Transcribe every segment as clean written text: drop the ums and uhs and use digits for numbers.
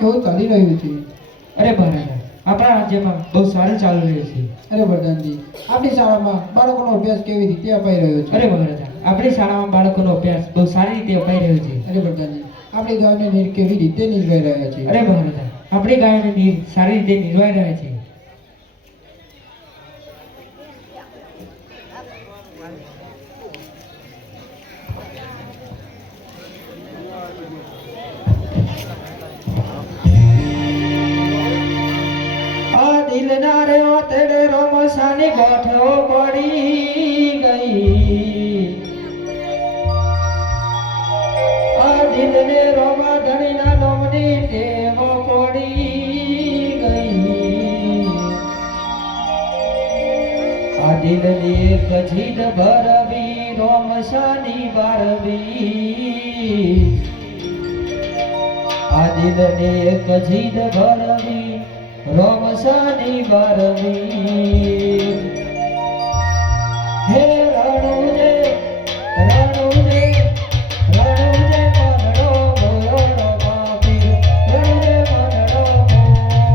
કેવું ચાલી રહ્યું છે? અરે મહારાજા, આપણા રાજ્યમાં બહુ સારું ચાલી રહ્યું છે. અરે વરદાનજી, આપણી શાળામાં બાળકોનો અભ્યાસ કેવી રીતે અપાઈ રહ્યો છે? અરે મહારાજા, આપણી શાળામાં બાળકોનો અભ્યાસ બહુ સારી રીતે અપાઈ રહ્યો છે. અરે વરદાનજી, આપણી ગાયોને નીર કેવી રીતે નિર્વાઈ રહ્યા છે? અરે મહારાજા, આપણી ગાયોને નીર સારી રીતે નિર્વાઈ રહ્યા છે. દિલના રે ઓતડે રમસાની ગોઠો પડી ગઈ, આ દિલને રોમા ધણીના નોમની ટેવ પડી ગઈ, આ દિલની એક જીદ ભરવી રોમસાની બારવી, આ દિલને એક જીદ ભરવી રોમસાની બારવી. હે રણુજે રણુજે રણુજે મનડો મોયો રમાપી, રણુજે મનડો મોયો.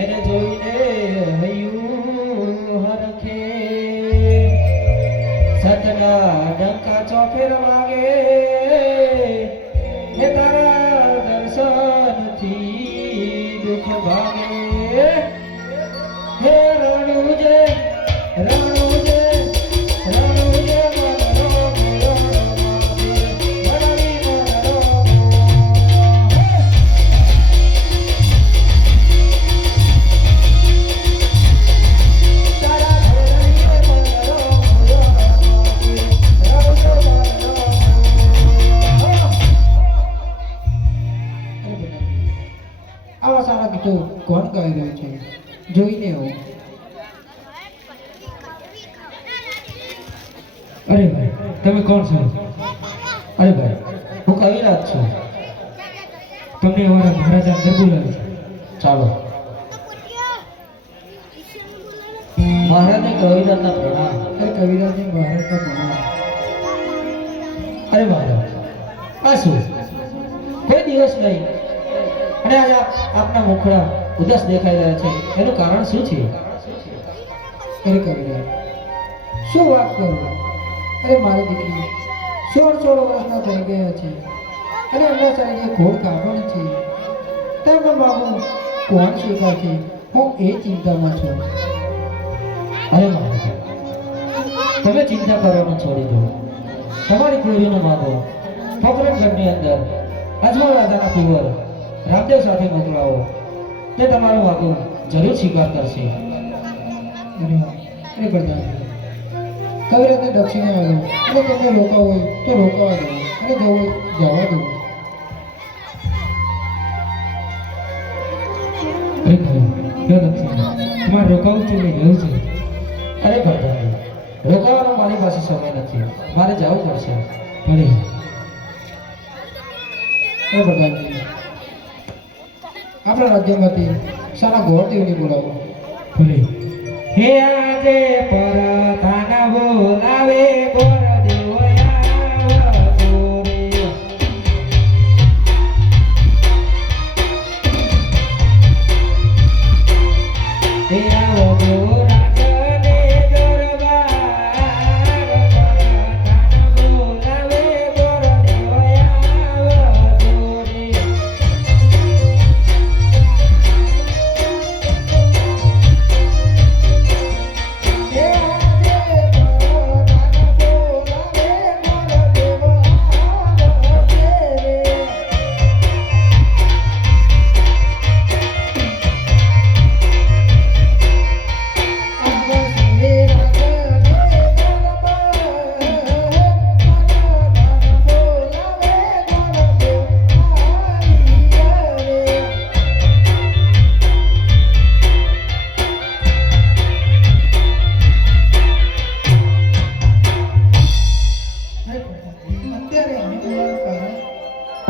એને જોઈને હૈયું હરખે, સતના ડંકા ચોફેર વાગે, હે તારા દર્શનથી દુઃખ ભાગે. હે રણુજે રણુજે રણુજે મનડો મોયો રમાપી, મનડી મનડો આવા સારા ગીતો કોણ ગાઈ રહ્યું છે? જોઈને આવો. અરે ભાઈ, તમે કોણ છો? અરે ભાઈ, હું કવિરાજ છું. તમને અમારા મહારાજા અંદર બોલાવે છે. ચાલો. મહારાજને કવિરાજના પ્રણામ. અરે કવિરાજને મહારાજના પ્રણામ. અરે મહારાજ, આ શું? કોઈ દિવસ નહીં અને આજે આપના મુખડા ઉદાસ દેખાઈ રહ્યા છે, એનું કારણ શું છે? અરે કવિરાજ, શું વાત કરું? અરે મારી દીકરી 16 વર્ષના થઈ ગયા છે અને એમના શરીરે ઘોર કાપડ છે. તેમને માગું કોણ સ્વીકારશે? હું એ ચિંતામાં છું. અરે મહારાજ, તમે ચિંતા કરવાનું છોડી દો. તમારી કુળીને માગો. ફકરગઢની અંદર અજમલ રાજાના કુંવર રામદેવ સાથે મોકલાવો. તે તમારું માગું જરૂર સ્વીકાર કરશે. અરે પ્રધાન, કવિરાજને દક્ષિણે આવ્યો અને તેમને રોકાવ હોય તો રોકાવા દો અને જવું જવા દો. તમારે રોકાવું છે કે જવું છે? અરે પ્રધાન, રોકાવાનો મારી પાસે સમય નથી, મારે જવું પડશે. અરે એ પ્રધાનજી આપણા રાજ્યમાંથી સારા ગોળદેવની બોલાવો. ભલે. હે આજે પરધાન બોલાવે ગોરદેવ આવતો રે. હે આવતો રાજને દરબાર, પરધાન બોલાવે ગોરદેવ આવતો રે. એ આજે પ્રધાન બોલાવે ગોળદેવ આવતે રે.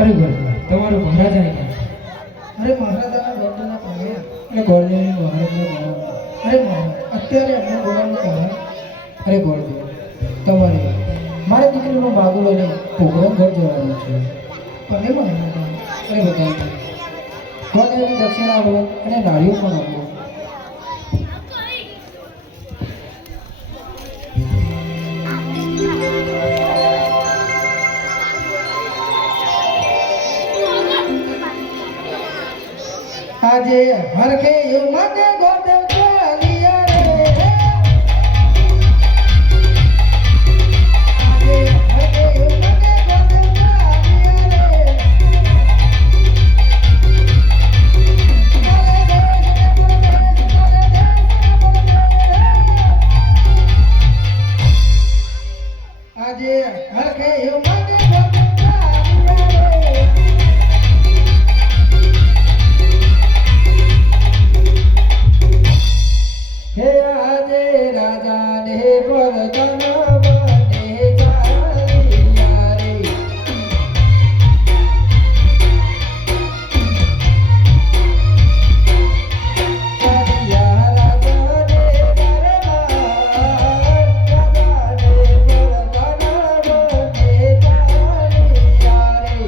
અરે ભલે. તમારો મહારાજાને ક્યાં? અરે મહારાજાના ગોળદેવના કારણે એટલે ગોરદેવની મહારાજને બોલાવો. અરે મહારાજ અત્યારે અમને બોલાવવાનું કારણ અરે ગોરદેવ, તમારે મારી દીકરીનું માગું લઈને પોકરણ ઘર જવાનું છે. ભલે મહારાજ. અરે બતાવો. ગોરદેવની દક્ષિણા આપો અને નાળીઓ પણ આપો. આજે હરખે એવું મને ગોળદેવ ચાલ્યા રે. આજે હરખે એવું મને ગોળદેવ ચાલ્યા રે. આજે હરખે એવું મને ગોળદેવ ચાલ્યા રે. હે આજે રાજાને પરધાન બને ચાલ્યા રે. ચાલ્યા રાજાને દરબાર, રાજાને પરધાન બને ચાલ્યા રે.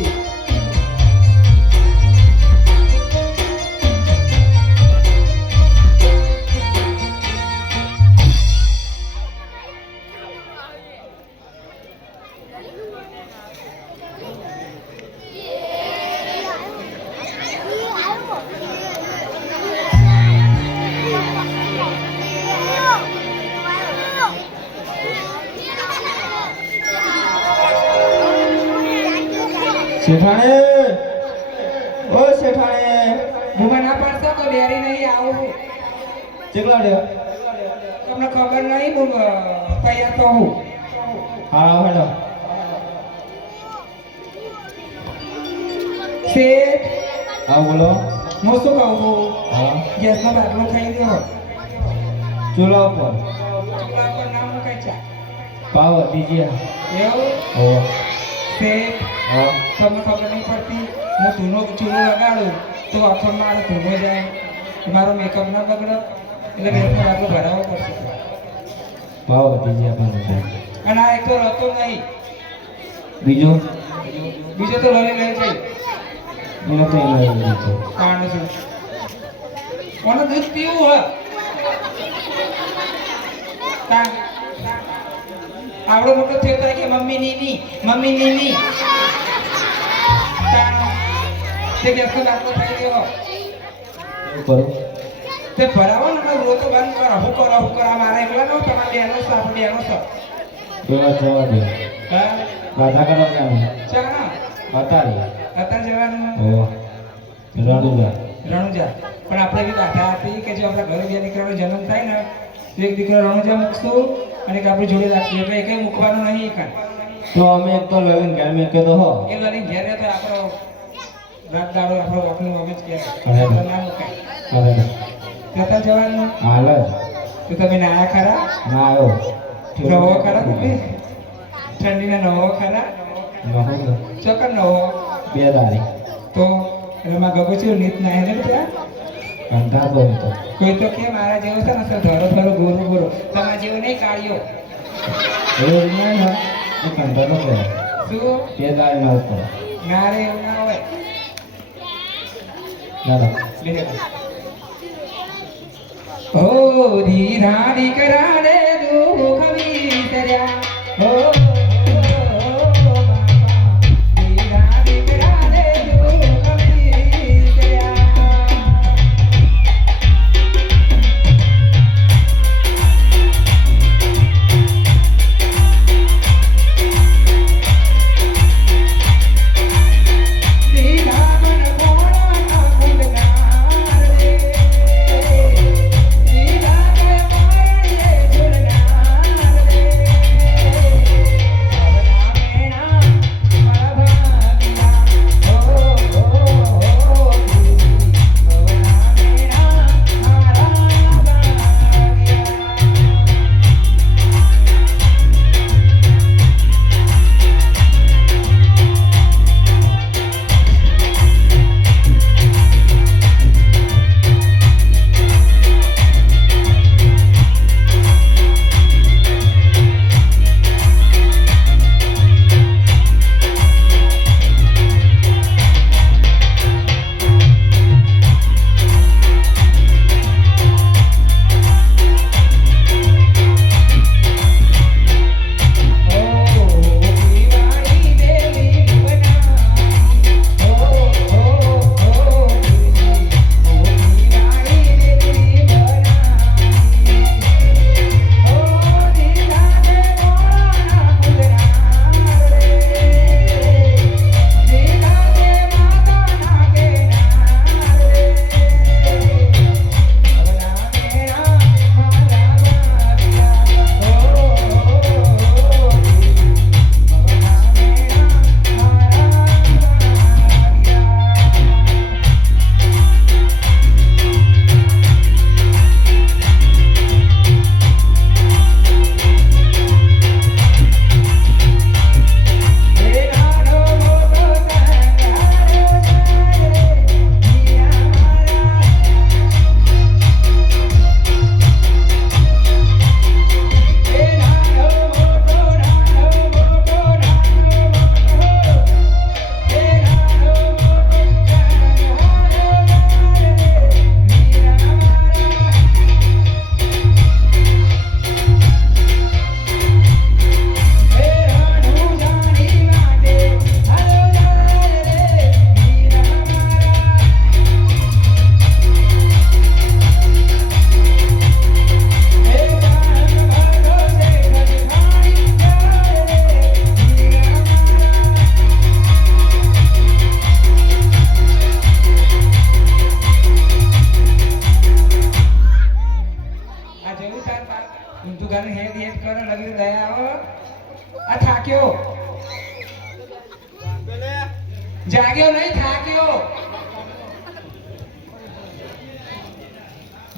શેઠાણે, ઓ શેઠાણે, ભૂમા ના પાડશો તો બેરી નહીં આવું. ચેકલા લે. તમને ખબર નહીં હું તૈયાર તો હું. હા હેડો. શેઠ હા બોલો. હું શું કહું છું હા. ગેસનો બાટલો ખાઈ ગયો. ચૂલા પર ચૂલા પર ના મુકાય ચા. પાવ દીજે. એવું ઓ શેઠ હા. તમને ખબર નહીં પડતી હું ધૂનો ચૂલો લગાડું તો આખો મારો ધૂનો જાય, મારો મેકઅપ ના બગડે એટલે ગેસનો બાટલો ભરાવવો પડશે. પાવ દીજે પણ. અને આ એક તો રહેતો નહીં, બીજું બીજો તો લઈ લે છે. એને તો એમાં એવું લીધું. કારણ શું કોને દૂધ પીવું હ તા આવડો મોટો થયો તો કે મમ્મી નીની તા તે ગેસનો બાટલો થઈ ગયો. એવું કરું. તે ભરાવો ને મારો રોતો બંધ કરો. હું કરો આ મારા એકલા નો તમારે બેનો છે, આપણે બેનો છે. એવા જવા દે. હા રાધા કરવા જવાનું. ચા ના બતાવી. અત્યારે જવાનું ઓ રણુજા. રણુજા. પણ આપણે એવી ગાથા હતી કે જો આપણા ઘરે જે દીકરાનો જન્મ થાય ને તો એક દીકરો રણુજા મૂકશું અને એક આપણી જોડે રાખશું. એટલે એકઈ મૂકવાનું નહીં કાંઈ. તો અમે એક તો લઈને ઘર મેં કીધો હો. એ લઈને ઘેર રહેતો આપણો રાત દાડો આપણો આપણી મગજ કે બરાબર. ના મુકાય. બરાબર. જતા જવાનું હાલ જ. તો તમે નાયા ખરા? ના આવ્યો. નવો ખરા તમે? ઠંડીના નવો ખરા? નહોતો. ચોકર નવો. 2 તારીખ. તો એમાં ગગો છે નીત ના હેને ત્યાં કંટા બોલ તો કોઈ તો કે મારા જેવો છે ને સર ધરો ધરો ગોરો ગોરો તમારા જેવો નહીં કાઢ્યો એવું ના ના એ કંટા તો બોલ શું તે દાળ ના ઉપર ના રે એવું ના હોય દાદા લે ઓ ધીરા દીકરા રે દુઃખ વિસર્યા ઓ ધીરા દીકરા રે દુઃખ વિસર્યા ઊંધું ગાનું હેડ હેડ કરો લગી દયા આવો આ થાક્યો જાગ્યો નહીં થાક્યો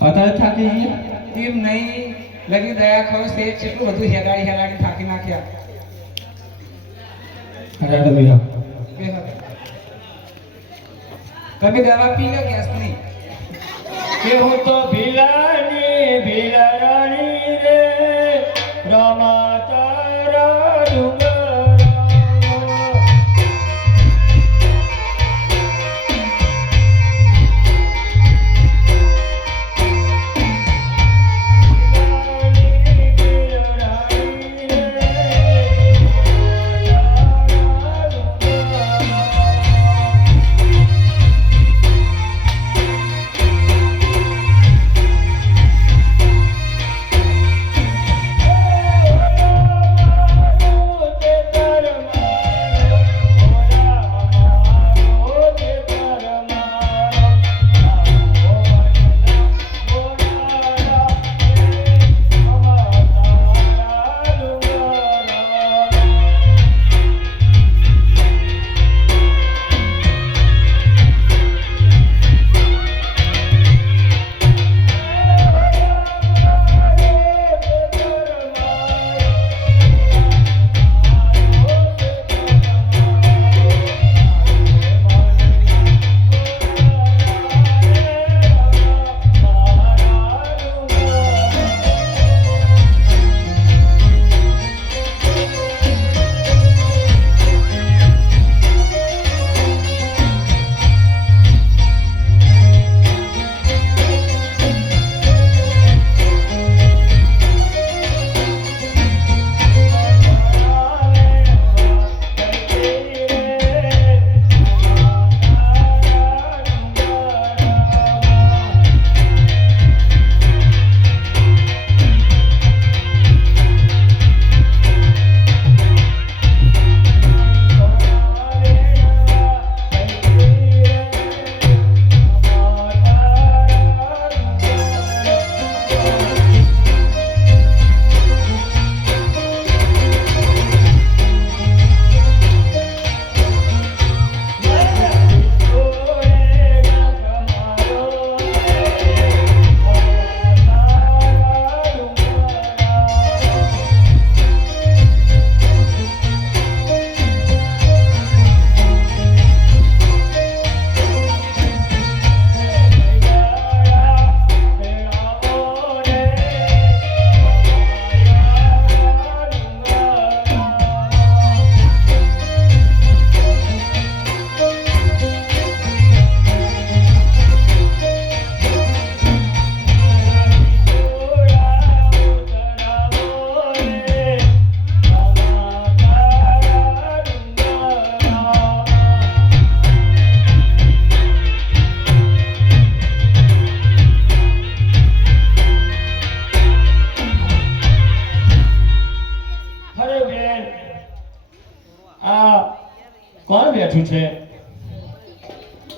અત્યારે થાકી ગઈ એમ નહીં લગી દયા ખો સેજ કેટલું બધું હેડાડી હેડાડી થાકી નાખ્યા અરે બેહો બેહો. તમે દવા પી લો ગેસની કે હું તો ભીલાની ભીલારાણી રે રમા તારા ડુંગરા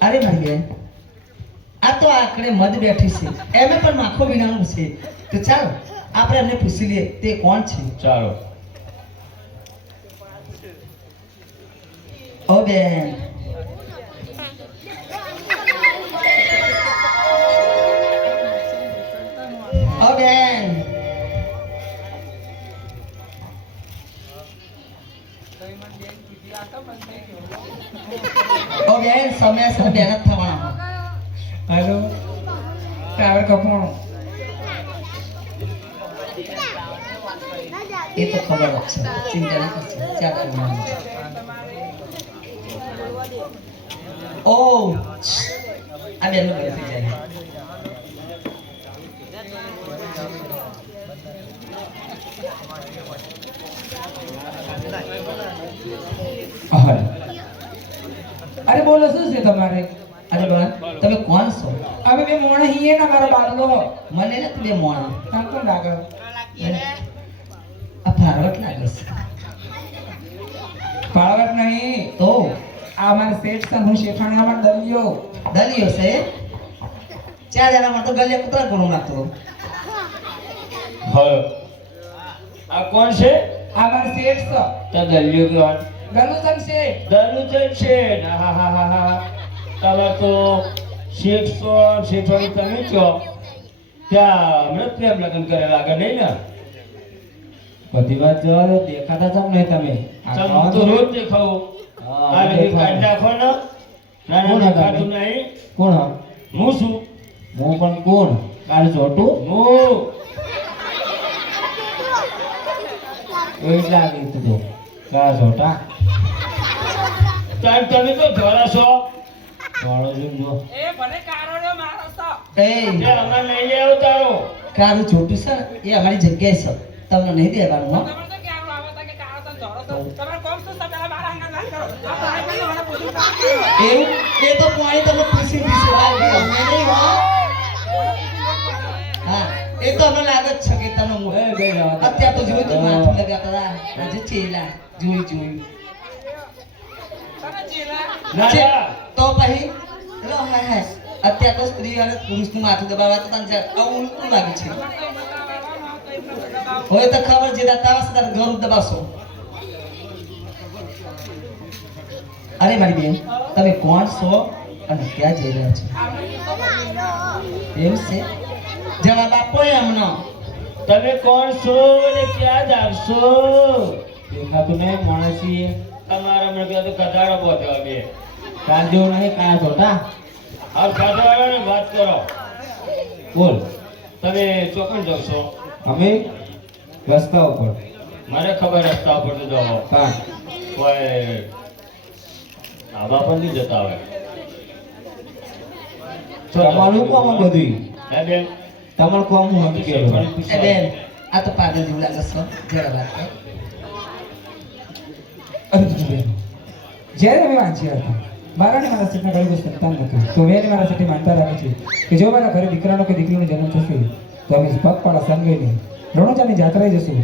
અરે મારી બેન આ તો આકડે મધ બેઠી છે એમે પણ માખો વિનાનું છે તો ચાલો આપણે એમને પૂછી લઈએ તે કોણ છે ચાલો ઓ બેન ઓ બેન ઓ બેન સમયસર બેન જ થવાના હેલો ટ્રાવેલ કપોણો એ તો ખબર જ છે ચિંતા ના કરશો ચાલ કરવાનું છે ઓ આ બેનનું ઘરે થઈ જાય હા. અરે બોલો શું છે તમારે? અરે બા તમે કોણ છો હવે બે મોણે હીએ ના મારો બારલો મને ને તું બે મોણા નામ કોણ લાગે? આ ભારત લાગે છે પાળવટ નહીં તો આ મારે શેઠ છે હું શેઠાણી અમાર દલિયો દલિયો છે ચાર જણામાં તો ગલિયા કૂતરા ઘણું નાખતો હવે આ કોણ છે આ મારે શેઠ છે તો દલિયો કોણ ગલુચન શેઠ દલુચન છે હા હા હા હા તમે તો શેઠવાણી તમે છો ત્યાં હમણાં પ્રેમ લગ્ન કરે લાગે નહીં ને બધી વાત જવા દો દેખાતા છો નહીં તમે તમે તો રોજ દેખાવું આ લગી કાઢી નાખો ને ના ના દેખાતું નહીં કોણ હું છું હું પણ કોણ કાલ જોટું હું એ લાગી તું તો કાળ જોટા તાર તમે તો ધોરા છો વાળો જો એ ભલે કારોડો મારો છો એ તે અમાર નહીં લેવો તારો કારું છોટું છે ને, એ અમારી જગ્યાએ છે તમને નહીં દેવાનું હો તમારે તો ક્યારે આવો તા કે કારો તને ધોરો છો તમારે કોમ શું છે પેલા મારા અંગા વાત કરો આ ભાઈ ભાઈ મને પૂછું એવું એ તો પાણી તમે પૂછી પૂછી લાગે અમને નહીં હો હા એ તો અમને લાગે જ છે કે તમે અત્યારે તો જોયું તું માથું લગાતા હતા આજે ચેલા જોયું તને ચીલા ના છે. ના તો પછી લો હાય હાય અત્યારે તો સ્ત્રી અને પુરુષનું માથું દબાવવા તો તને આવું ઉલટું લાગે છે હવે તો ખબર જે દાતા આવશે તારે ઘર દબાવશો અરે મારી બેન તમે કોણ છો અને ક્યાં જઈ રહ્યા છો એમ છે જવાબ આપો એમનો તમે કોણ છો અને ક્યાં જાવશો દેખાતું નહીં માણસી તમારા મને કહે તો કદાડો બોધો બે કાલ જેવું નહીં કાળ જોટા આ કદાડોને વાત કરો બોલ તમે ચોકન જાવ છો અમે રસ્તા ઉપર મને ખબર રસ્તા ઉપર તો જાઓ કાં કોઈ આવા પણ નહીં જતા હોય તમારું કોમ બધું હે બેન તમારું કોમ હું સમજી ગયો એ બેન આ તો પાગલ જેવું લાગે છે જરા વાત કર. જ્યારે અમે વાંચ્યા હતા મારા ને મારા સેઠના ઘરે કોઈ સંતાન નથી તો મેં અને મારા સેઠે માનતા રાખી છે કે જો મારા ઘરે દીકરાનો કે દીકરીનો જન્મ થશે તો અમે પગપાળા સંગીને રણુજાની જાત્રાએ જશું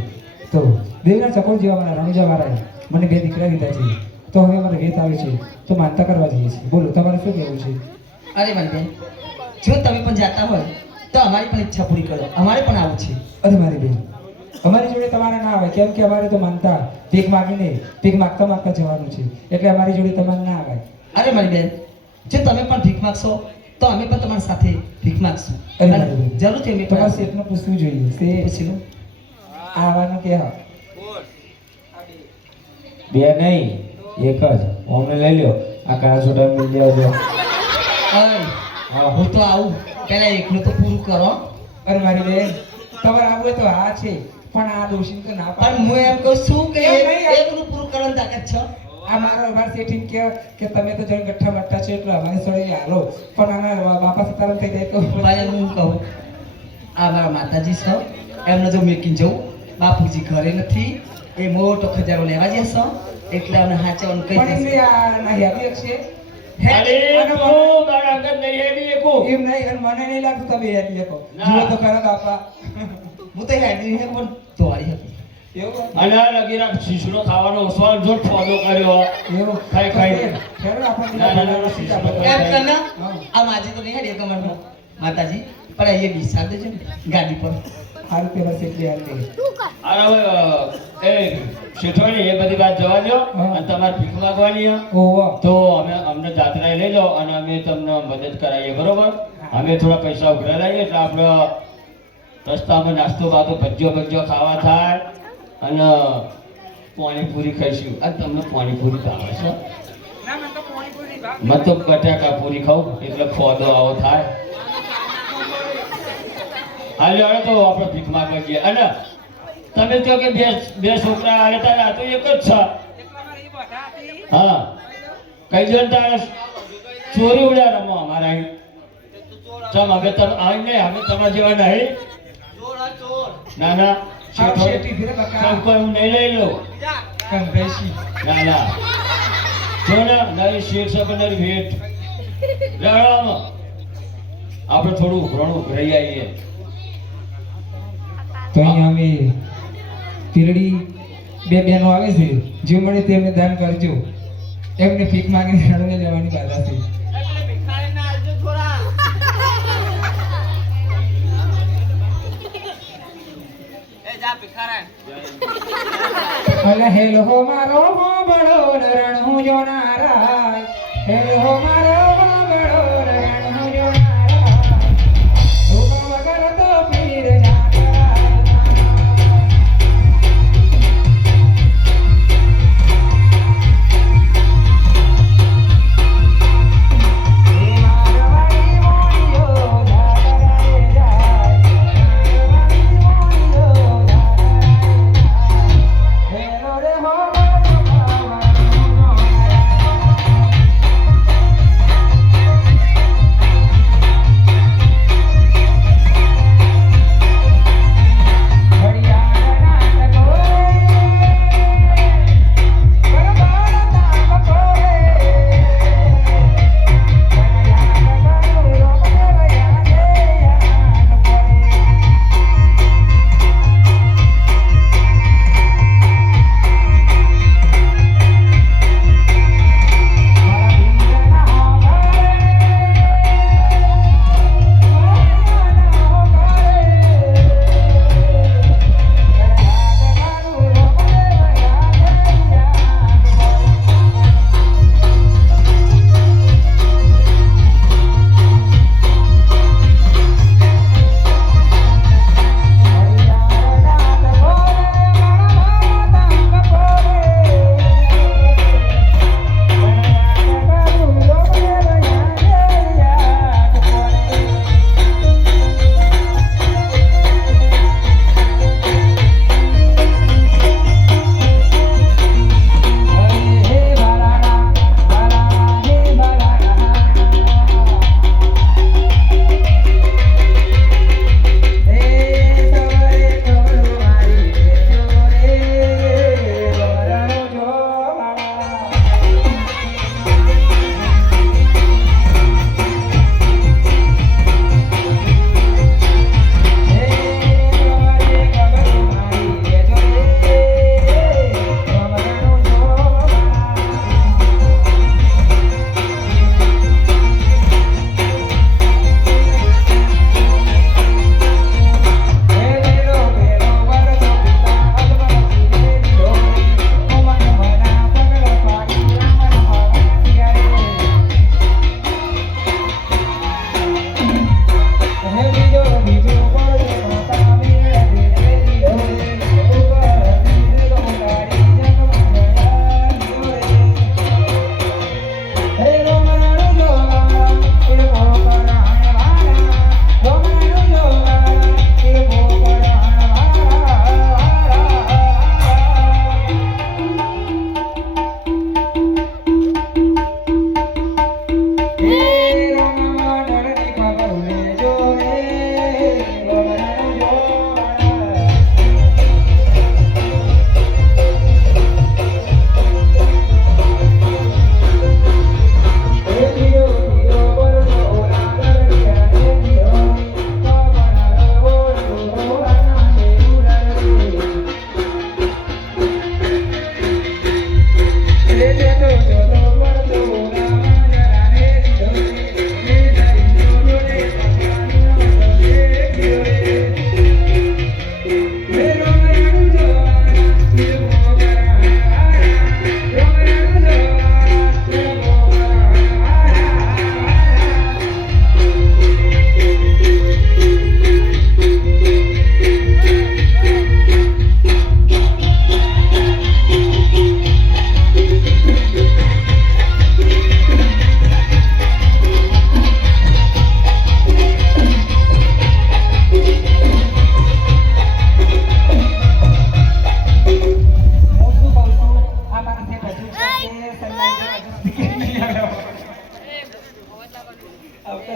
તો દેવના ચકોર જેવા મારા રણુજા મહારાજ મને બે દીકરા દીધા છે તો હવે અમારે વેત આવે છે તો માનતા કરવા જઈએ છીએ બોલો તમારે શું કહેવું છે અરે મારી બેન જો તમે પણ જાતા હોય તો અમારી પણ ઈચ્છા પૂરી કરો અમારે પણ આવું છે અરે મારી બેન અમારી જોડે તમારે ના આવે કેમ કે અમારે તો માનતા ભીખ માગીને ભીખ માગતા માગતા જવાનું છે એટલે અમારી જોડે તમારે ના આવે અરે મારી બેન જો તમે પણ ભીખ માગશો તો અમે પણ તમારી સાથે ભીખ માગશું અરે અને મારી બેન. જરૂરથી અમે તમારા પણ શેઠને પૂછવું જોઈએ તે પૂછી લો આવવાનું કે હા બે નહીં એક જ અમને લઈ લ્યો આ કાળા છોટા મિલ જાવ અરે હું તો આવું પહેલા એકલું તો પૂરું કરો અરે મારી બેન તમારે આવું હોય તો હા છે પણ આ દોષી તો ના પણ પાડે હું એમ કહું છું કે એમ નહીં. એકલું પૂરું કરવાની તાકાત છે આ મારો અમાર શેઠી કે તમે તો જણ ગઠ્ઠા મઠ્ઠા છે એટલે અમારી સળે હાલો પણ આના બાપા સીતારામ થઈ જાય તો ભાઈ હું કહું આ મારા માતાજી છે એમને જો મેકીને જવું બાપુજી ઘરે નથી એ મોટો ખજારો લેવા જશો એટલે અમને હાચવાનું કહી પણ દેશે એમને આ ના હેવી એક છે અરે તું મારા આગળ નહીં હેડી એકું એમ નહીં અને મને નહીં લાગતું તમે હેવી શકો ના. જુઓ તો ખરા બાપા હું તો હેડી હે પણ તોડી હતી એવું અને આ લગીરા શીશડો ખાવાનો સ્વાદ જો ફોલો કર્યો એવું ખાઈ ખાઈ. ખેડો આપણે ના, ના, ના, શીશડો ખાઈ. એમ કરના હા. આ માજી તો નહીં હેડી કમરમાં માતાજી પણ અહીંયા બિસાડ દેજો ને ગાડી પર હાલ પેલા કેટલી હાલતી અરે હવે એ શેઠવાણી એ બધી વાત જવા દો હા. અને તમારે ભીખ માંગવાની હે. ઓહો તો અમને જાત્રાએ લઈ જાઓ અને અમે તમને મદદ કરાવીએ બરોબર અમે થોડા પૈસા ઉઘરા લઈએ એટલે આપણે રસ્તામાં નાસ્તો બાતો ભજ્જો ખાવા થાય અને પાણીપુરી ખાઈશું અને તમને પાણીપુરી ભાવે છે ના મને તો પાણીપુરી ભાવ મને તો બટાકા પૂરી ખાઉં એટલે ખોદો આવો થાય હાલે હવે તો આપણે ભીખ માંગવા જઈએ અને તમે કહો કે બે છોકરા હાલે તારે આ તો એક જ છે એટલામાં એ બધા હતી હા કઈ જણ તારે ચોરી ઉડ્યા રમો અમારા અહીં ચમ હવે તમે અહીં નહીં અમે તમારા જેવા નહીં ના ના આવ શેઠી ફિરે બકા. ચમ કોઈ હું નહીં લઈ લઉં કંભેશી ના ના જો ને નવી શેઠ સબંદર ભેટ લડામાં આપણે થોડું ઘણું રહી આવીએ તો અહીંયા અમે પીરડી બે બહેનો આવે છે જે મળે તેમને દાન કરજો એમને ભીખ માંગીને રણુને જવાની બાધા છે એટલે ભિખારી ના આવજો થોડા એ જા ભિખારા અલે હેલો મારો બળો રણ હું જોનારા હેલો મારો બળો રણ હું જોનારા હુકમ વગર તો પીર જાગરા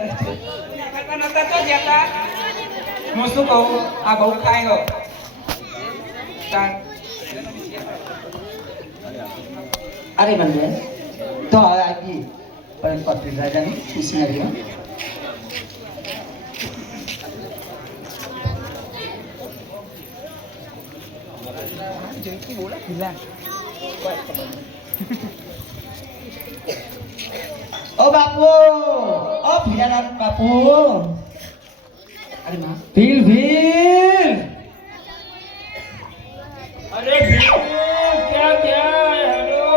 નતા તો જતા હું શું કહું આ બહુ ખાઈ ગયો અરે બંને તો હવે આપી પણ પત્રી રાજાની મિશનરીમાં ઓ બાપુ ઓ ભીરાનાથ બાપુ અરે માં ભીલ ભીલ અરે ભીલ, ક્યાં ક્યાં હેલો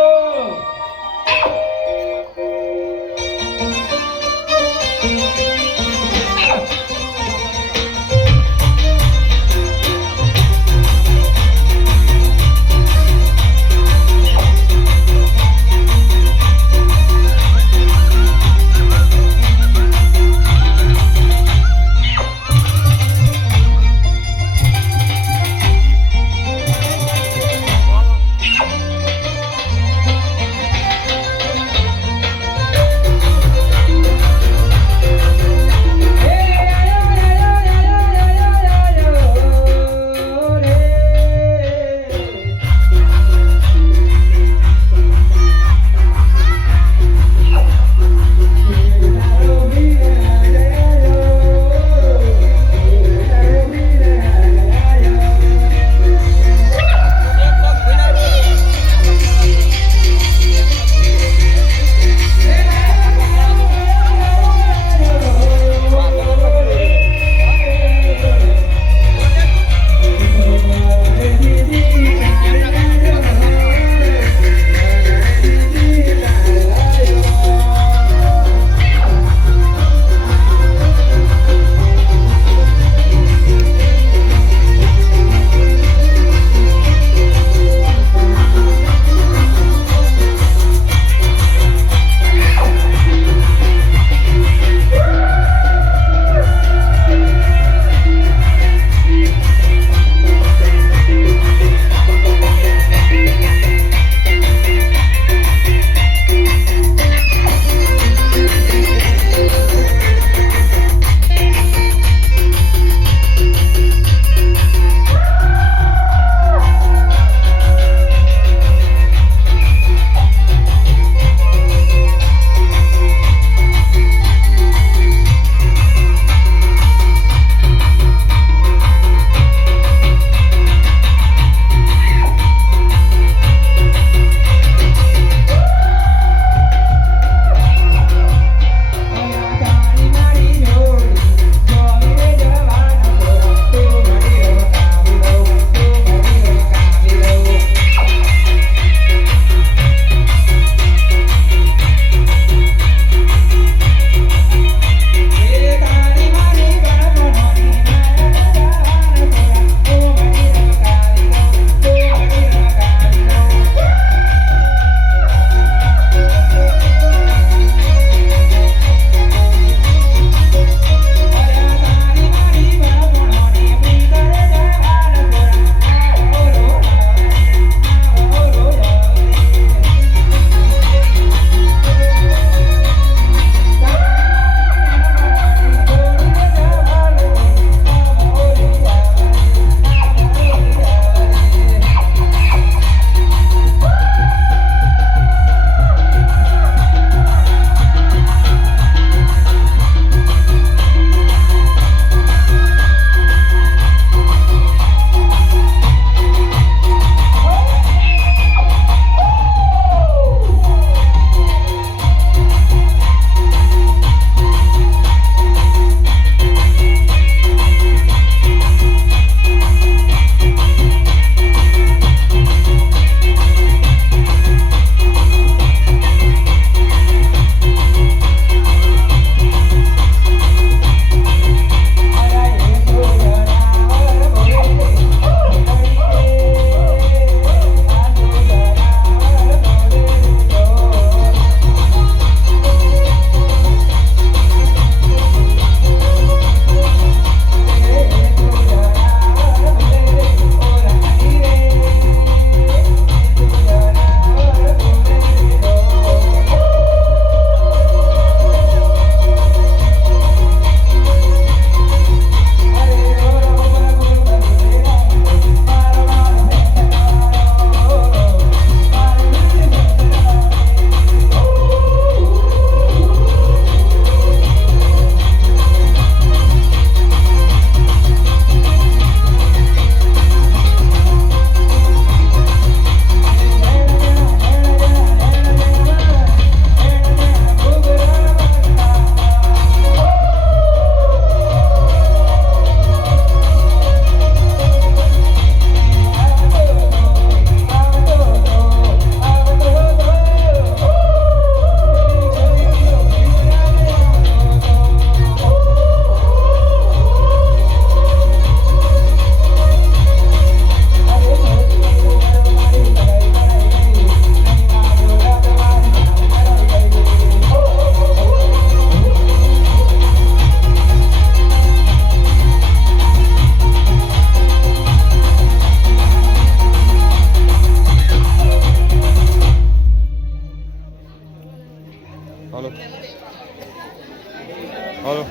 હલો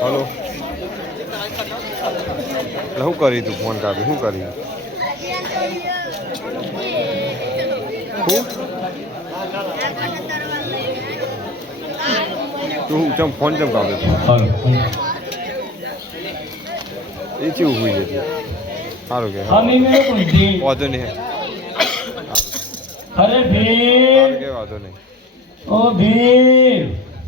હલો એટલે શું કરી તું ફોન કાપી શું કરી તું ચમ ફોન ચમ કાપે એ ચેવું હોઈ જતી સારું કે हम ही मेरे को दी વાંધો નહીં अरे भीड़ સારું કે વાંધો નહીં ओ भीड़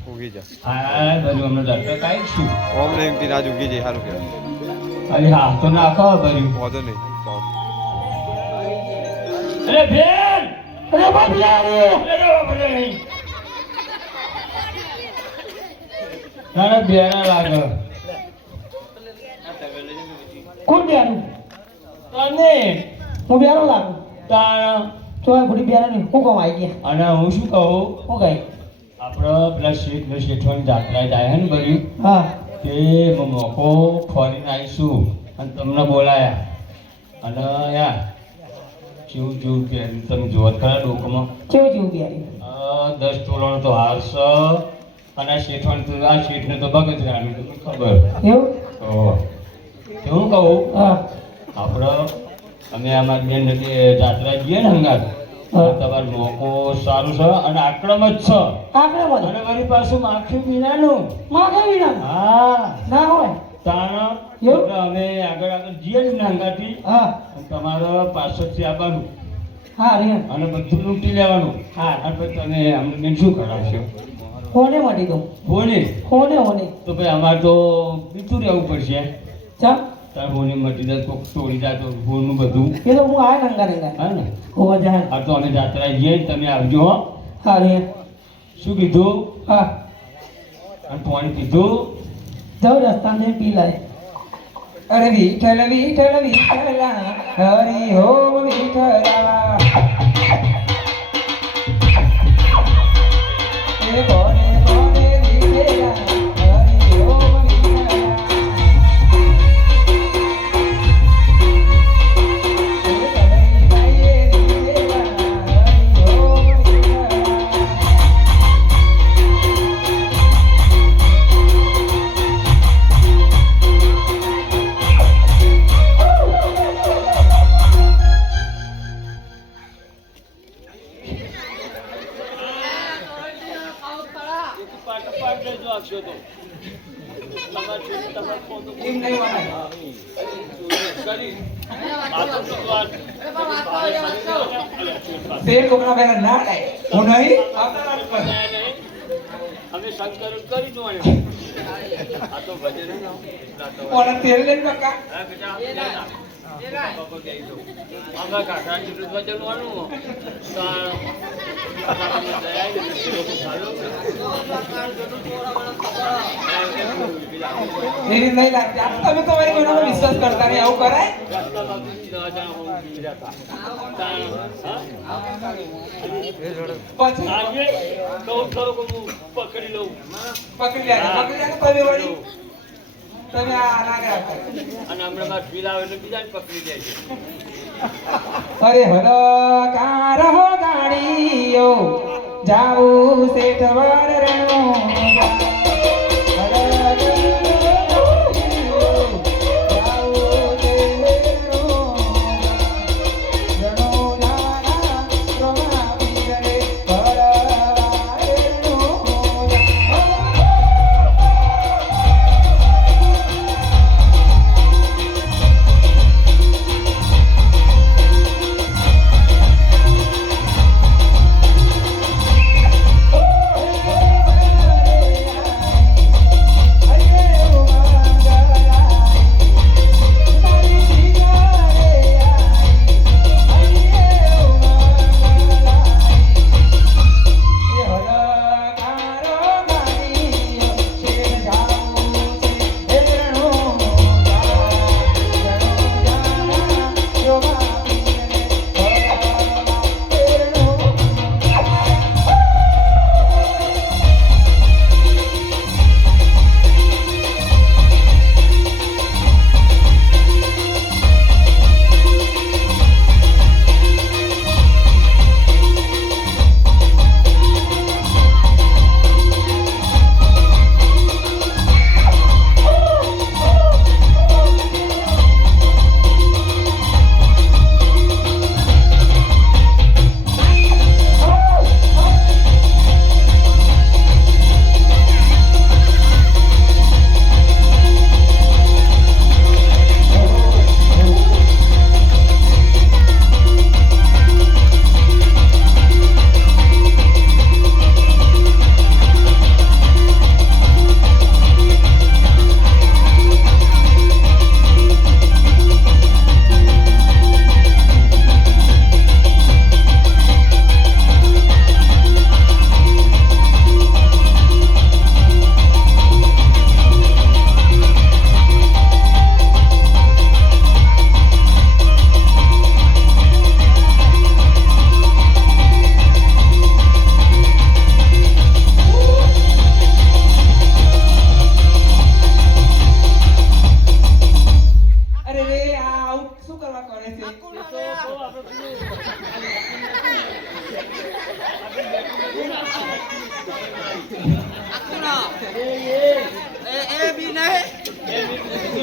ઉગી જા હા બધું અમને ડૉક્ટર કાંઈ છું ઓમ ને એમ પીને આજ ઉગી જાય સારું કે અરે હા તો નાખો ભર્યું વાંધો નહીં અરે ભીડ અરે બાપ યાર અરે બાપ રે ના બેરા લાગે કોણ બેરું તને હું બેરો લાગુ તારા ચોય ભૂડી બેરા ને હું કોમ આવી ગયા અને હું શું કહું હું ગઈ આપણો પેલા શેઠવાની જાત્રા જાય હે ને બધું હા તે મોકો ફરીને આવીશું અને તમને બોલાયા અને યાર કેવું જેવું પહેર્યું તમે જોવા ખરા ડોકમાં કેવું જેવું બેરી 10 તોલાનો તો હાર છે અને આ શેઠવાણ તો આ શેઠને તો ભગત રાણી તમને ખબર એવું તો હું કહું હા આપણે અમે અમારી બેન જાત્રા જઈએ ને હંગાત હા. તમારો મોકો સારું છે અને આક્રમ જ છે આપણે બધું અને મારી પાસે માખી પીનાનું માં કઈ વિના હા ના હોય તાણ એવું? એટલે અમે આગળ જઈએ ને હંગાથી હા તમારે પાછળથી આવવાનું હા રે અને બધું લૂંટી લેવાનું હા અને પછી તમે અમને બેન શું કરાવશો કોને મળી દઉં હોને કોને હોને તો ભાઈ અમારે તો બીજું રહેવું પડશે ચા તાર હોને મટી જાય તો તોડી જાય તો હોનું બધું એ તો હું આયા નંગા નંગા હા ને હોવા જાય આ તો અમે જાત્રા જઈએ તમે આવજો હો હા રે શું કીધું હા અને પાણી કીધું જાઉં રસ્તા ને પી લાય અરે વિઠ્ઠલ વિઠ્ઠલ વિઠ્ઠલા હરિ ઓમ વિઠ્ઠલા એ બોલે બોલે વિઠ્ઠલા હરિ ઓમ વિઠ્ઠલા એ સદાઈ ગાયે વિઠ્ઠલા હરિ ઓમ વિઠ્ઠલા એમ નહીં વણાય. તે લોકોના પહેલા ના થાય હું નહીં આપણા ઉપર અમે સંકલન કરી જોવાનું આ તો ભજન ઓલા તેલ લઈને બકા આમાં કાકા જેટલું વજનવાનું એની નહીં લાગતી આ તમે તો મારી કોઈનો વિશ્વાસ કરતા નહીં આવું કરાય પછી પકડી લઉં પકડી લે તમે વળી તમે આ લાગે રાખો અને હમણાં મારે ફીલ આવે એટલે બીજાને પકડી જાય છે અરે હર કાર હો ગાડીઓ જાવું શેઠ વર રણો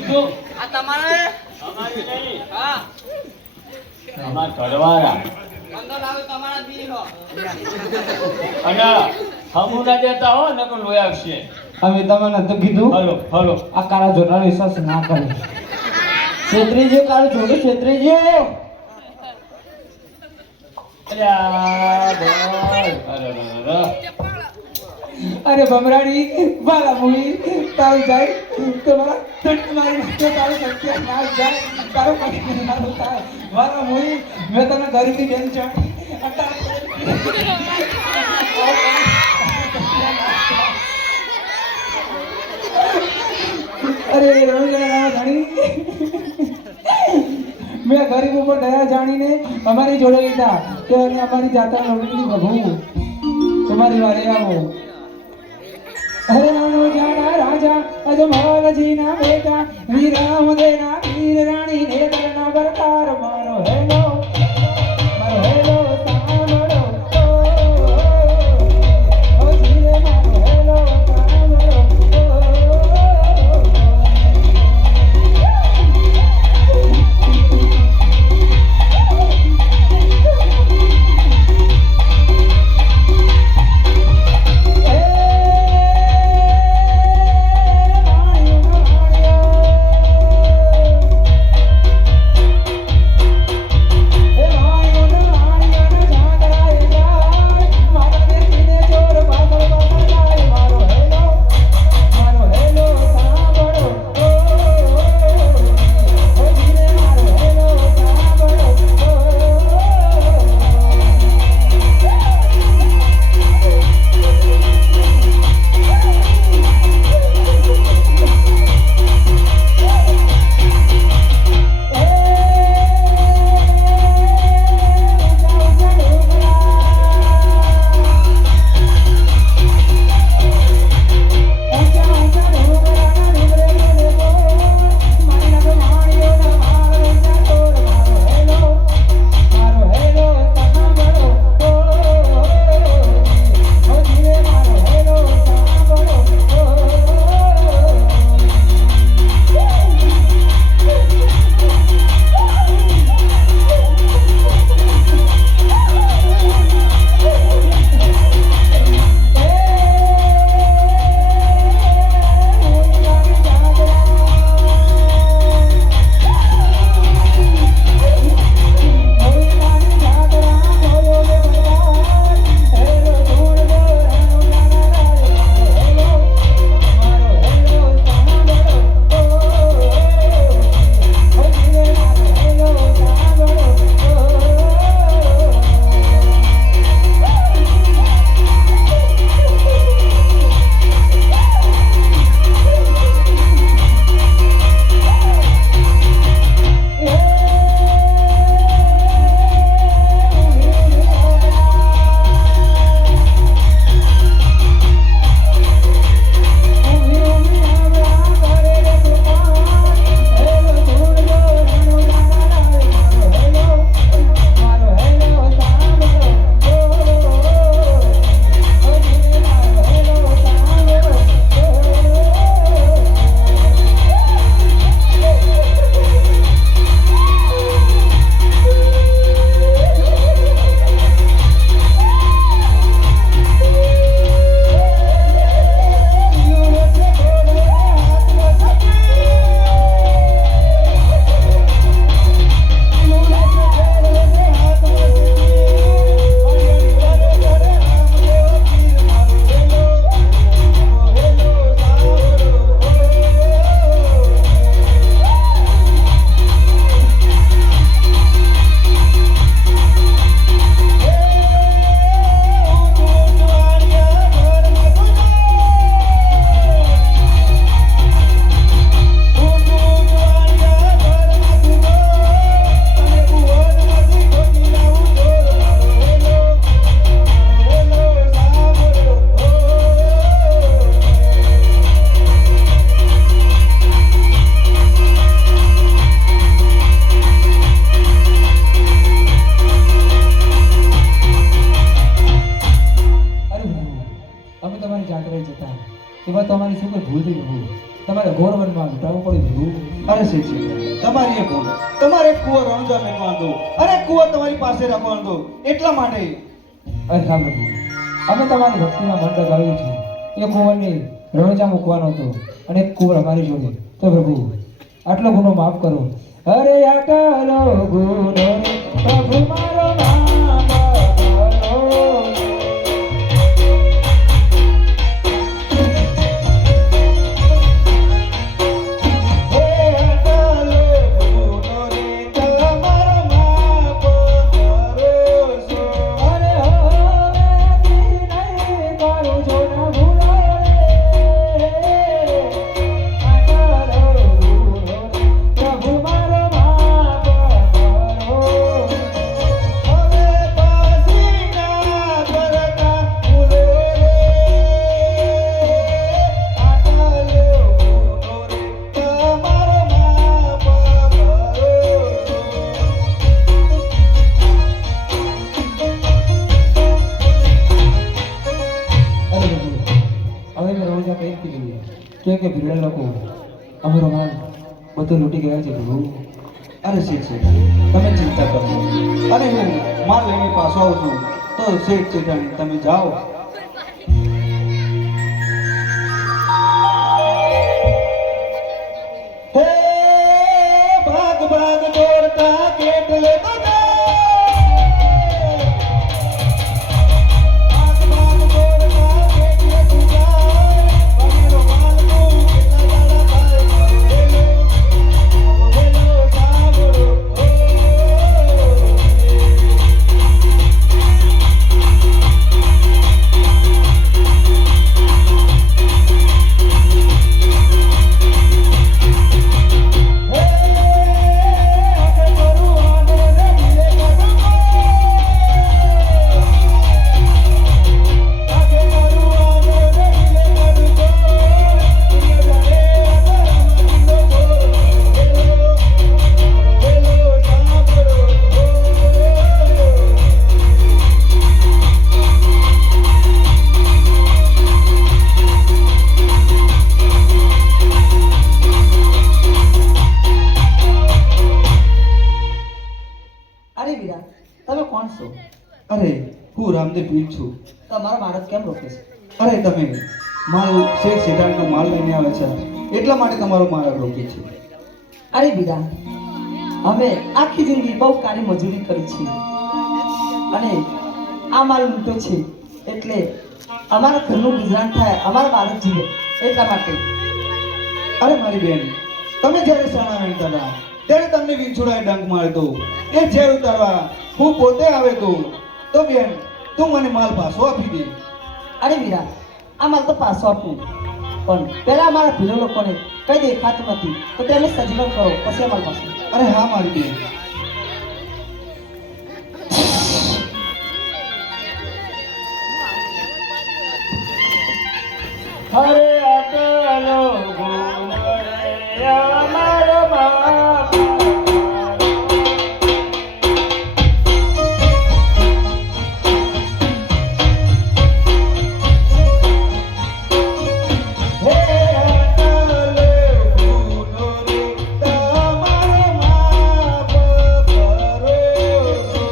શું આ તમારે અમારી નહીં હા અમાર ઘરવાળા બંધો લાવે તમારા બી હો અને હમુ ના દેતા હો ને કોઈ લોહી આવશે. અમે તમને તો કીધું હલો હલો આ કાળા જોડાનો વિશ્વાસ ના કરે. છેત્રીજી કાળું જોડું છેત્રીજી. અલ્યા બોલ. અરે. અરે ભમરાડી વાલા મુવી તારું જાય તો મારા તટ મારી તો તારું સત્ય ના જાય તારો કઈ ના થાય વાલા મુવી મેં તને ગરીબી બેન ચાણી અરે રણુજા ધણી મેં ગરીબ ઉપર દયા જાણીને અમારી જોડે લીધા તો અમારી જાત્રા લોટલી ભગવું તમારી વારે આવો. અરે રાણો જાણા રાજા અજમલજી ના બેટા વીરામ દેના વીર રાણી નેત્રના બરકાર મારો હેલો સાંભળો ઓ જીરે મારો હેલો તમારે ઘોર વનમાં લૂંટાવવું પડ્યું પ્રભુ. અરે શેઠ તમારી એ ભૂલ. તમારે એક કુંવર રણુજા મેળવાનો હતો અને એક કુંવર તમારી પાસે રાખવાનો હતો એટલા માટે. અરે હા પ્રભુ, અમે તમારી ભક્તિમાં મન લગાવ્યું છે. એ કુંવરને રણુજા મૂકવાનો હતો અને એક કુંવર અમારી જોડે. તો પ્રભુ આટલો ગુનો માફ કરો. અરે આટલો ગુનો રે પ્રભુ મારો માફ કરો. હે અટલો ગુનો રે તમારો માફ કરો છો. અરે હો નહીં કરું છો ના ભૂલાય રે. આટલો ગુનો રે પ્રભુ મારો માફ કરો. હવે પાછી ના કરતા ભૂલો રે. આટલો ગુનો રે તમારો માફ કરો છો. અરે પ્રભુ, હવે મેં રણુજા કઈ કીધું કે ભીલડા લોકો અમારો માલ બધું લૂંટી ગયા છે પ્રભુ. અરે શેઠ તમે ચિંતા કરશો અને હું માલ લઈને પાછો આવું છું. તો શેઠ શેઠાણી તમે જાઓ. હે ભાગ ભાગ દોડતા કેટલે તો જાય. ભાગ ભાગ દોડતા કેટલે તો જાય. બનેલો માલ તો કેટલા દાડા થાય. વેલો સાંભળો અરે વીરા, તમે કોણ છો? અરે હું રામદેવ પીર છું. તમારા માણસ કેમ રોકે છે? અરે તમે માલ શેઠ શેઠાણીનો માલ લઈને આવે છે એટલા માટે તમારો માલ રોકે છે. અરે વીરા, અમે આખી જિંદગી બહુ કાળી મજૂરી કરી છે અને આ માલ લૂંટો છે એટલે અમારા ઘરનું ગુજરાન થાય, અમારા બાળક જીવે એટલા માટે. અરે મારી બેન, તમે જ્યારે સણા વેણતા હતા ત્યારે તમને વિંછોડાએ ડંક માર્યો એ ઝેર ઉતારવા હું પોતે આવે તો બેન તું મને માલ પાછો આપી દે. અરે વીરા, આ માલ તો પાછો આપું પણ પહેલા અમારા ભીલો લોકોને કઈ દેખાતું નથી તો તેને સજીવન કરો પછી અમારી પાસે. અરે હા મારી બેન. અરે આટલો ગુનો રે અમારો માફ કરો. હે અટલો ગુનો રે તમારો માફ કરો છો.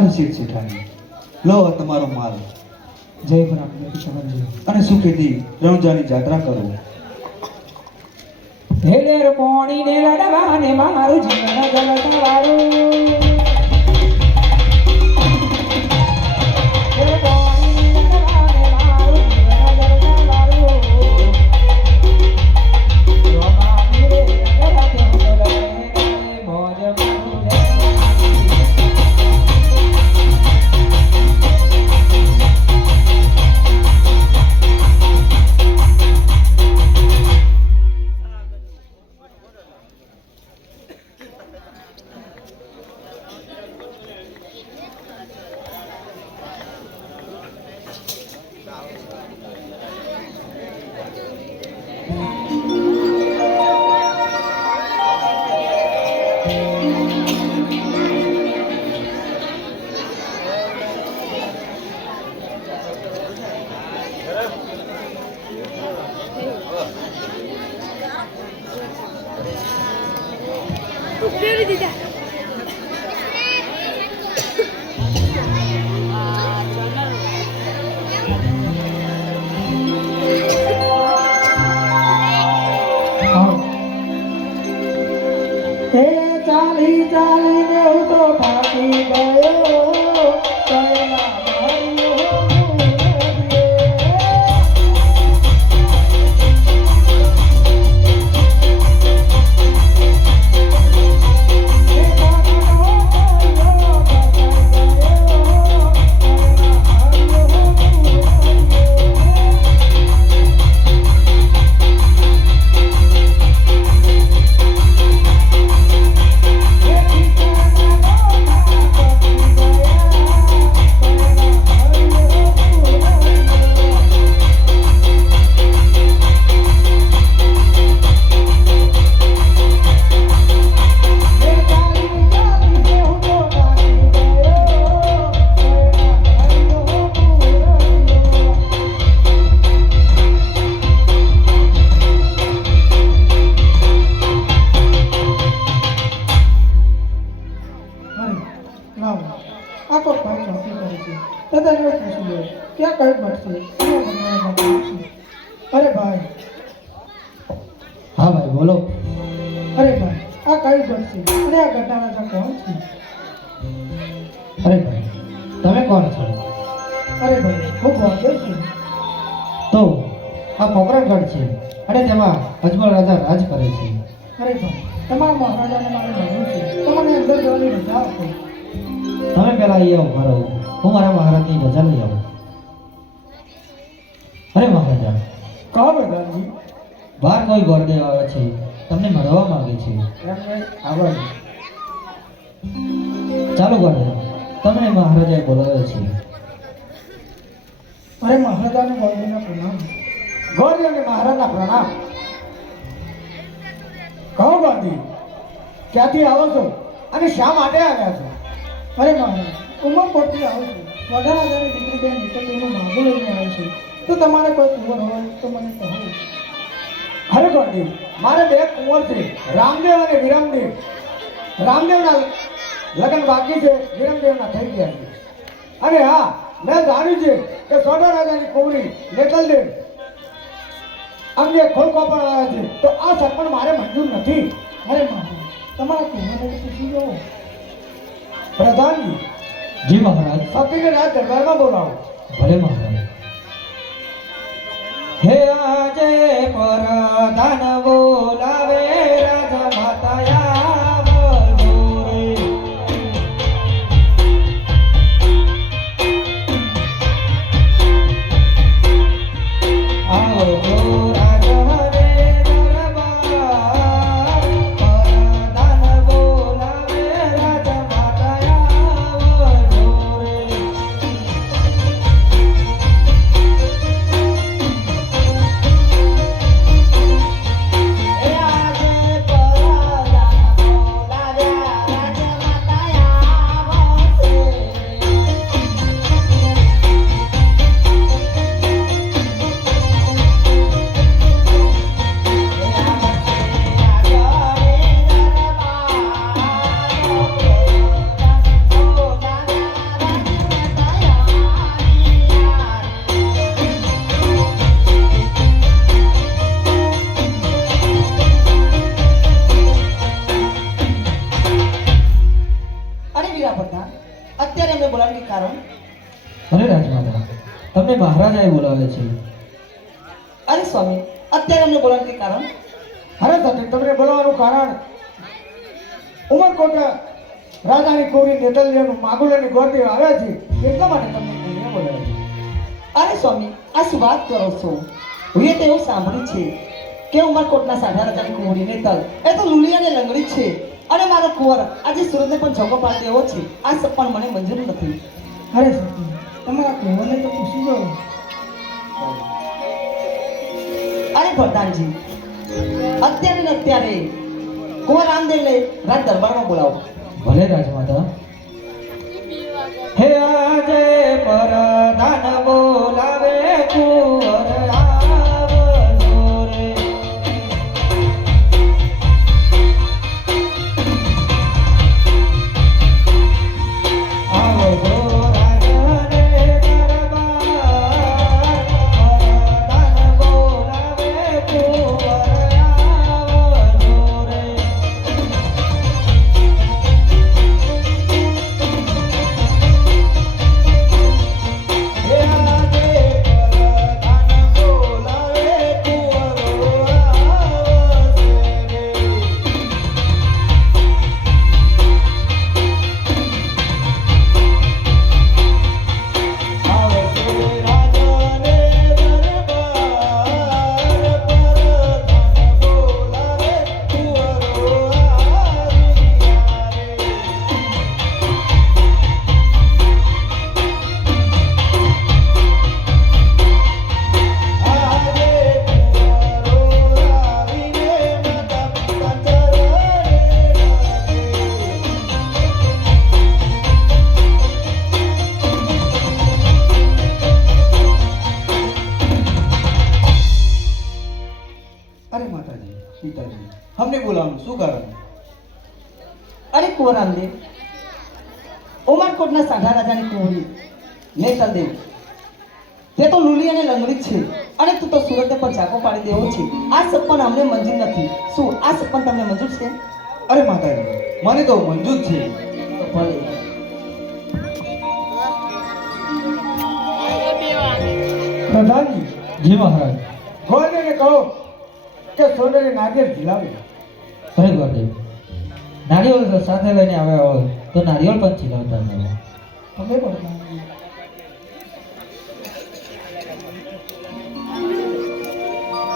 અને શેઠ શેઠાણી લો આ તમારો માલ જય ભરામ સમજજો. અને સુખેથી રણુજાની જાત્રા કરો. હેલેર પોણી ને લડવાને મારું જીવન જલતા વાળું. હેલેર પોણી ને લડવાને મારું જીવન જલતા વાળું. રોમાની રે ગલાતે ઉતરે મોજ મારું રે. હે ચાલી ચાલીને હું તો થાકી ગયો કયલા માર્યો મુરદીએ. હે કાકાનો માર્યો થાકી ગયો કયલા માર્યો મુરદીએ. આખો ભાઈ નોકરી કરે છે તથા એનો પૂછી લે ક્યાં કઈ મળશે ક્યાં બનાવવા મળશે. અરે ભાઈ, હા ભાઈ બોલો. અરે ભાઈ, આ કઈ બનશે અને આ ઘટના કોણ છે? અરે ભાઈ તમે કોણ છો? અરે ભાઈ, હું બોમ્બે છું. તો આ પોકરણગઢ છે અને તેમાં અજમલ રાજા રાજ કરે છે. અરે ભાઈ, તમારા મહારાજાને મારે મળવું છે. તમને અંદર જવાની રજા આપો. તમે પહેલા અહીંયા ઉભા રહો, હું મારા મહારાજની રજા લઈ આવું. અરે મહારાજા, કહો પ્રધાનજી. બહાર કોઈ ગોરદેવ આવે છે, તમને મળવા માંગે છે. આવડ ચાલો ગોરદેવ, તમને મહારાજાએ બોલાવ્યો છે. અરે મહારાજાને ગોરદેવના પ્રણામ. ગોરદેવને મહારાજના પ્રણામ. કહો ગાંધી, ક્યાંથી આવો છો અને શા માટે આવ્યા છો? અરે મહારાજ, ઉમરકોટથી આવું છું. વડારાજાની દીકરી બેન નીકળીનું માગું લઈને આવ્યું છું. તો તમારે કોઈ કુંવર હોય તો મને કહો. અરે ગાંધી, મારે બે કુંવર છે, રામદેવ અને વિરમદેવ. રામદેવના લગ્ન બાકી છે, વિરમદેવના થઈ ગયા છે. અને હા, મેં જાણ્યું છે કે સોઢા રાજાની કુંવરી નેતલદેવ અંગે ખોલકો પણ આવ્યા છે, તો આ સરપણ મારે મંજૂર નથી. અરે મહારાજ, તમારા કુંવરને પૂછી લો. પ્રધાનજી, જી મહારાજ. સતીને રાજ દરબારમાં બોલાવો. ભલે મહારાજ. હે આજે પરધાન બોલાવે રાજા માતાયા વડોરે. આવજો રાજા રે દરબાર, પરધાન બોલાવે રાજા માતાયા વડોરે. એ કારણ? અરે રાજમાતા, તમને મહારાજાએ બોલાવે છે. અરે સ્વામી, અત્યારે અમને બોલાવવાનું કંઈ કારણ? અરે સતી, તમને બોલાવવાનું કારણ ઉમરકોટ રાજાની કોરી નેતલિયાનું માગુલાની ગોરદેવ આવ્યા છે એટલા માટે તમને અહીંયા બોલાવ્યા છે. અરે સ્વામી, આ શું વાત કરો છો? હું તો એવું સાંભળ્યું છે કે ઉમરકોટના સાઢા રાજાની કુંવરી નેતલ એ તો લુલિયાને લંગડી છે અને મારો કુંવર આજે સુરતને પણ ઝોકો પાડી દેવો છે. આ સપન મને મંજૂર નથી. અરે સતી, તમારા કુંવરને તો પૂછી દો. અરે પ્રધાનજી, અત્યારે ને અત્યારે કુંવર રામદેવને રાજ દરબારમાં બોલાવો. ભલે રાજમાતા. હે આજે પરદાન બોલાવે કુંવર આવજો રે. આવજો રાજને દરબાર, પરદાન બોલાવે કુંવર આવજો રે. અરે માતાજી, પિતાજી, અમને બોલાવવાનું શું કારણ? અરે કુંવર રામદેવ, ઉમરકોટના સાઢા રાજાની કુંવરી નેતલદેવ તે તો લુલી અને લંગડી છે અને તું તો સુરતને પણ ઝાકો પાડી દેવો છે. આ સપન અમને મંજૂર નથી. શું આ સપન તમને મંજૂર છે? અરે માતાજી, મને તો મંજૂર છે. ભલે. પ્રધાનજી, જી મહારાજ. ગોરદેવને કહો કે સોનેરી નારિયેળ ઝીલાવે. અરે ગોરદેવ, નારિયેળ સાથે લઈને આવ્યા હોય તો નારિયેળ પણ છીલાવતા ન હોય. તમે પ્રધાનજી.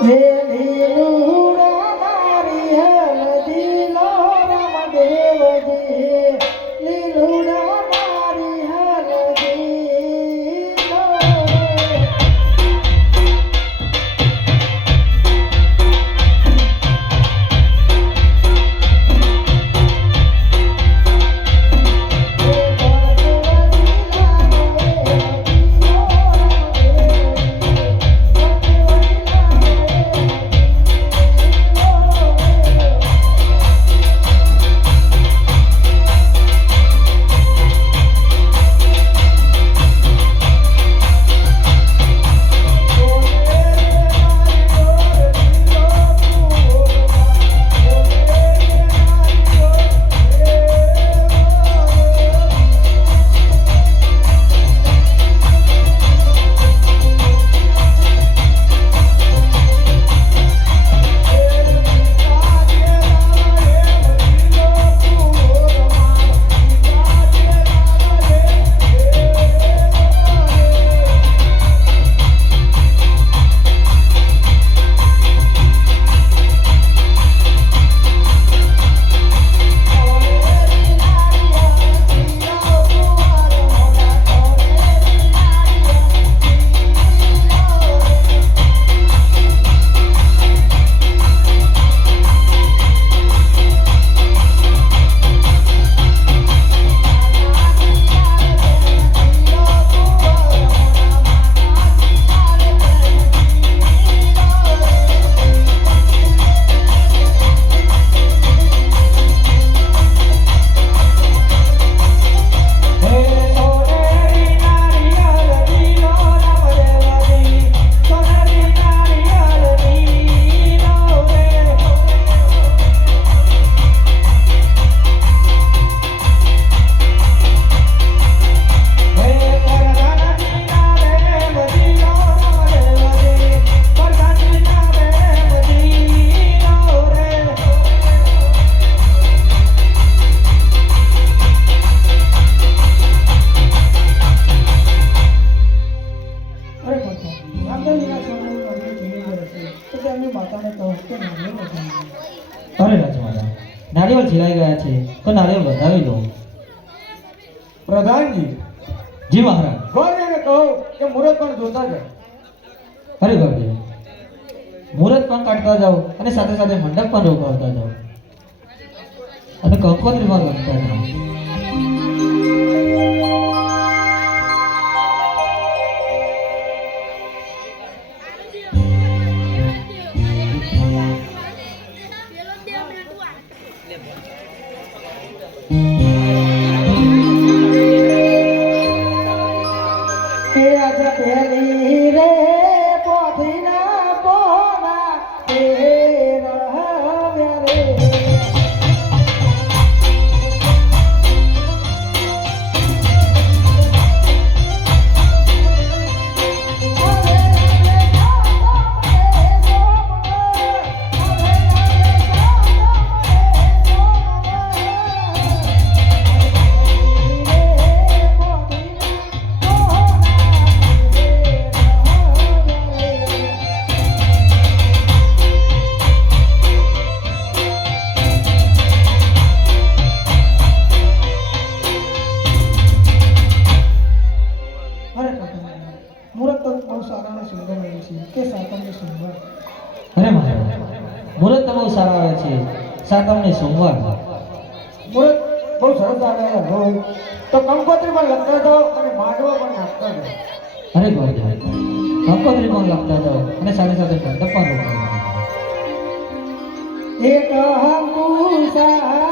રે લીલુડા નારિયેળ ઝીલો રામદેવજી, લીલુડા નારિયેળ ઝીલો રે. અરે રાજમાતા નારિયેળ જીરાઈ ગયા છે તો નારિયેળ વધાવી લો. પ્રધાનજી જી મહારાજ. ગોરદેવને કહો કે મુહૂર્ત પણ જોતા જાય. અરે ગોરદેવ, મુહૂર્ત પણ કાઢતા જાઓ અને સાથે સાથે મંડપ પણ રોકાવતા જાઓ અને કંકોત્રી પણ રમતા જાઓ. કે આજ પહેલી રે પોથીના પોના તે રહવ્યા રે. મુહૂર્ત તો બહુ સારા અને સુંદર આવે છે કે સાતમને સોમવાર. અરે મહારાજ, મુહૂર્ત તો બહુ સારા આવે છે. સાતમને સોમવાર. મુહૂર્ત બહુ સરસ આવેલા હોય તો કંકોત્રી પણ લખતા જાઓ અને માંડવો પણ નાખતા જાઓ. અરે ગોરદેવ, કંકોત્રી પણ લખતા જાઓ અને સાથે સાથે મંડપ પણ રોકાવતા જાઓ. એક હંકુસા